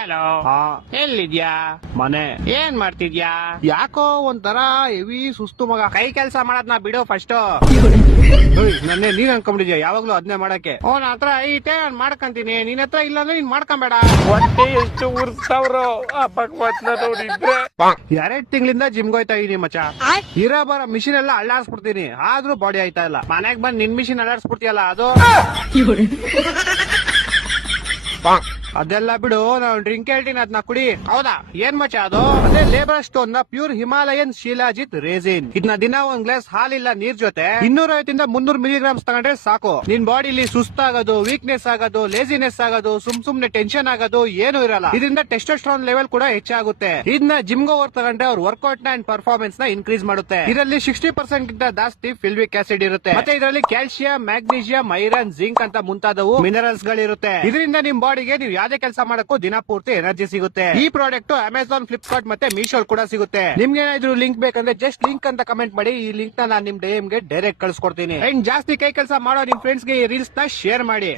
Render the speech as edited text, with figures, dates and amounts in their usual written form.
Hello, ಹಾ ಎಲ್ಲಿದ್ಯಾ? ಮನೆ. ಏನ್ ಮಾಡ್ತಿದ್ಯಾ? ಯಾಕೋ ಒಂಥರ ಹೆವಿ ಸುಸ್ತು ಮಗ. ಕೈ ಕೆಲ್ಸ ಮಾಡದ್ನ ಬಿಡು ಫಸ್ಟ್. ನನ್ನೇ ನೀನ್ ಅನ್ಕೊಂಡ್ಬಿಟ್ಟಿದ್ಯಾ ಯಾವಾಗ್ಲೂ ಅದನ್ನೇ ಮಾಡಕ್ಕೆ. ಅವನ ಹತ್ರ ಐತೆ ನಾನ್ ಮಾಡ್ಕಂತೀನಿ, ನಿನ್ ಹತ್ರ ಇಲ್ಲ ಅಂದ್ರೆ ನೀನ್ ಮಾಡ್ಕೊಂಬೇಡ. ಹೊಟ್ಟೆ ಎಷ್ಟು ಉರ್ಸ್ತಾವ್ರೋ ಆ ಭಗವತ್ನ ನೋಡಿದ್ರೆ. 2 ತಿಂಗಳಿಂದ ಜಿಮ್ಗೆ ಹೋಯ್ತಾ ಇದೀನಿ ಮಚ್ಚ. ಇರೋ ಬರೋ ಮಿಷಿನ್ ಎಲ್ಲ ಅಳ್ಳಾಡ್ಸ್ಬಿಡ್ತೀನಿ, ಆದ್ರೂ ಬಾಡಿ ಆಯ್ತಾ ಇಲ್ಲ. ಮನೆಗ್ ಬಂದ್ ನಿನ್ ಮಿಷಿನ್ ಅಲ್ಲಾಡ್ಸ್ಬಿಡ್ತೀಯಲ್ಲ ಅದು. ಅದೆಲ್ಲ ಬಿಡು, ನಾನು ಡ್ರಿಂಕ್ ಹೇಳ್ತೀನಿ ಅದನ್ನ ಕುಡಿ. ಹೌದಾ, ಏನ್ ಮಚ್ಚ ಅದು? ಅದೇ ಲೇಬರ್ ಸ್ಟೋನ್ ನ ಪ್ಯೂರ್ ಹಿಮಾಲಯನ್ ಶೀಲಾಜಿತ್ ರೇಸಿನ್. ಇದನ್ನ ದಿನ ಒಂದ್ ಗ್ಲಾಸ್ ಹಾಲಿಲ್ಲ ನೀರ್ ಜೊತೆ 250 ಇಂದ 300 ಮಿಲಿಗ್ರಾಮ್ಸ್ ತಗೊಂಡ್ರೆ ಸಾಕು. ನಿನ್ ಬಾಡಿಲಿ ಸುಸ್ತಾಗೋದು, ವೀಕ್ನೆಸ್ ಆಗೋದು, ಲೇಸಿನೆಸ್ ಆಗೋದು, ಸುಮ್ನೆ ಟೆನ್ಷನ್ ಆಗೋದು ಏನು ಇರಲ್ಲ. ಇದರಿಂದ ಟೆಸ್ಟೋಸ್ಟೆರಾನ್ ಲೆವೆಲ್ ಕೂಡ ಹೆಚ್ಚಾಗುತ್ತೆ. ಇದನ್ನ ಜಿಮ್ಗೆ ಹೋಗಿ ತಗೊಂಡ್ರೆ ಅವ್ರ ವರ್ಕೌಟ್ ನ ಅಂಡ್ ಪರ್ಫಾರ್ಮೆನ್ಸ್ ನ ಇನ್ಕ್ರೀಸ್ ಮಾಡುತ್ತೆ. ಇದರಲ್ಲಿ 60% ಗಿಂತ ಜಾಸ್ತಿ ಫಿಲ್ವಿಕ್ ಆಸಿಡ್ ಇರುತ್ತೆ. ಮತ್ತೆ ಇದರಲ್ಲಿ ಕ್ಯಾಲ್ಸಿಯಂ, ಮ್ಯಾಗ್ನೀಸಿಯಂ, ಐರನ್, ಜಿಂಕ್ ಅಂತ ಮುಂತಾದವು ಮಿನರಲ್ಸ್ ಗಳಿರುತ್ತೆ. ಇದರಿಂದ ನಿಮ್ ಬಾಡಿಗೆ ನೀವು ಯಾವ್ದೇ ಕೆಲಸ ಮಾಡಕ್ಕೂ ದಿನ ಪೂರ್ತಿ ಎನರ್ಜಿ ಸಿಗುತ್ತೆ. ಈ ಪ್ರಾಡಕ್ಟ್ ಅಮೆಜಾನ್, ಫ್ಲಿಪ್ಕಾರ್ಟ್ ಮತ್ತೆ ಮೀಶೋ ಕೂಡ ಸಿಗುತ್ತೆ. ನಿಮ್ಗೆ ಏನಾದ್ರು ಲಿಂಕ್ ಬೇಕಂದ್ರೆ ಜಸ್ಟ್ ಲಿಂಕ್ ಅಂತ ಕಮೆಂಟ್ ಮಾಡಿ. ಈ ಲಿಂಕ್ ನ ನಾನು ನಿಮ್ DM ಗೆ ಡೈರೆಕ್ಟ್ ಕಳ್ಸಿಕೊಡ್ತೀನಿ. ಜಾಸ್ತಿ ಕೈ ಕೆಲಸ ಮಾಡೋ ನಿಮ್ ಫ್ರೆಂಡ್ಸ್ ಗೆ ಈ ರೀಲ್ಸ್ ನ ಶೇರ್ ಮಾಡಿ.